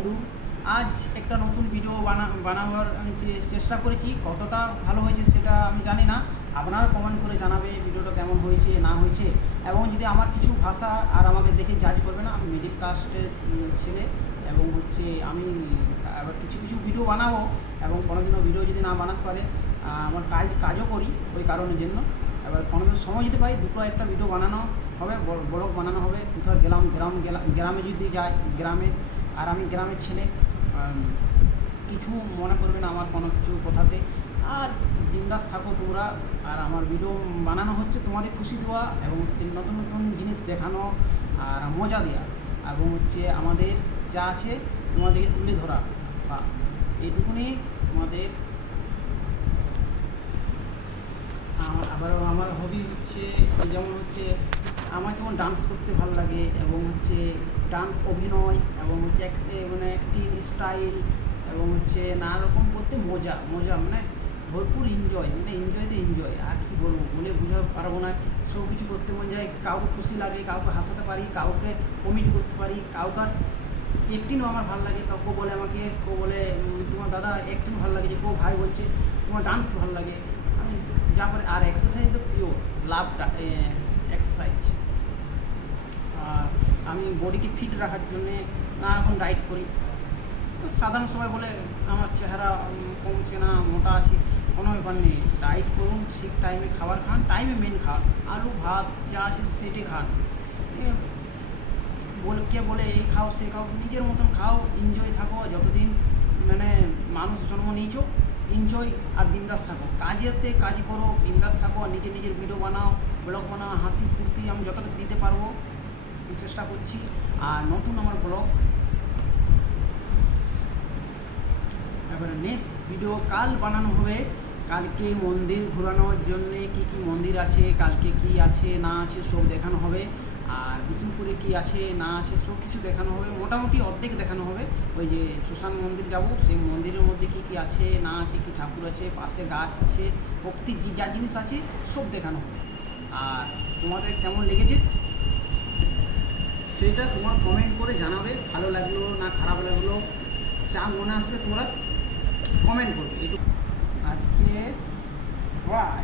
বন্ধু, আজ একটা নতুন ভিডিও বানাবার আমি চেষ্টা করেছি। কতটা ভালো হয়েছে সেটা আমি জানি না, আপনারা কমেন্ট করে জানাবে ভিডিওটা কেমন হয়েছে না হয়েছে। এবং যদি আমার কিছু ভাষা আর আমাকে দেখে জাজ করবে না, আমি মিডিল কাস্টের ছেলে এবং আমি আবার কিছু কিছু ভিডিও বানাবো এবং কোনোদিনও ভিডিও যদি না বানাতে পারে আমার কাজও করি ওই কারণের জন্য। এবার কোনোদিন সময় যদি পাই দুটো একটা ভিডিও বানানো হবে, ব্লগ বানানো হবে। কোথাও গ্রামে যদি যাই, গ্রামের আর আমি গ্রামের ছেলে, কিছু মনে করবে না আমার কোনো কিছু কথাতে। আর বিন্দাস থাকো তোমরা। আর আমার ভিডিও বানানো হচ্ছে তোমাদের খুশি দেওয়া এবং নতুন নতুন জিনিস দেখানো আর মজা দেওয়া এবং আমাদের যা আছে তোমাদেরকে তুলে ধরা, বাস এইটুকুনি আমাদের। আবার আমার হবি যেমন আমার যেমন ডান্স করতে ভালো লাগে এবং ডান্স অভিনয় এবং অ্যাক্টিং স্টাইল এবং নানা রকম করতে মজা মানে ভরপুর এনজয়, এনজয় আর কি বলবো, বলে বোঝাতে পারবো না। সব কিছু করতে মন যায়, কাউকে খুশি লাগে, কাউকে হাসাতে পারি, কাউকে কমেডি করতে পারি, কাউকে অ্যাক্টিংও আমার ভালো লাগে। কেউ বলে আমাকে, কেউ বলে তোমার দাদা অ্যাক্টিং ভালো লাগে, কেউ ভাই বলছে তোমার ডান্স ভালো লাগে। আমি যা করে আর এক্সারসাইজ তো প্রিয়, লাভটা এক্সারসাইজ। আর আমি বডিকে ফিট রাখার জন্যে নানা রকম ডায়েট করি। সাধারণ সবাই বলে আমার চেহারা কমছে না, মোটা আছে, কোনো ব্যাপার নেই। ডায়েট করুন, ঠিক টাইমে খাবার খান, টাইমে মেন খান, আলু ভাত যা আছে সেটি খান। কে বলে এই খাও সে খাও, নিজের মতন খাও, এনজয় থাকো। যতদিন মানুষ জন্ম নিয়েছো, এনজয় আর বিন্দাস থাকো। কাজই করো, বিন্দাস থাকো, আর নিজের ভিডিও বানাও, ব্লগ বানাও, হাসি ফুর্তি আমি যতটা দিতে পারবো চেষ্টা করছি। আর নতুন আমার ব্লগ, এবারে নেক্সট ভিডিও কাল বানানো হবে। কালকে মন্দির ঘোরানোর জন্যে কী মন্দির আছে, কালকে কি আছে না আছে সব দেখানো হবে। আর বিষ্ণুপুরে কি আছে না আছে সব কিছু দেখানো হবে, মোটামুটি অর্ধেক দেখানো হবে। ওই যে শ্মশান মন্দির যাব, সেই মন্দিরের মধ্যে কি আছে না আছে, কি ঠাকুর আছে, পাশে গাছ আছে, প্রকৃতির যা জিনিস আছে সব দেখানো হবে। আর তোমাদের কেমন লেগেছে সেটা তোমার কমেন্ট করে জানাবে, ভালো লাগলো না খারাপ লাগলো, যা মনে আসবে তোমরা কমেন্ট করবে। আজকে বাই।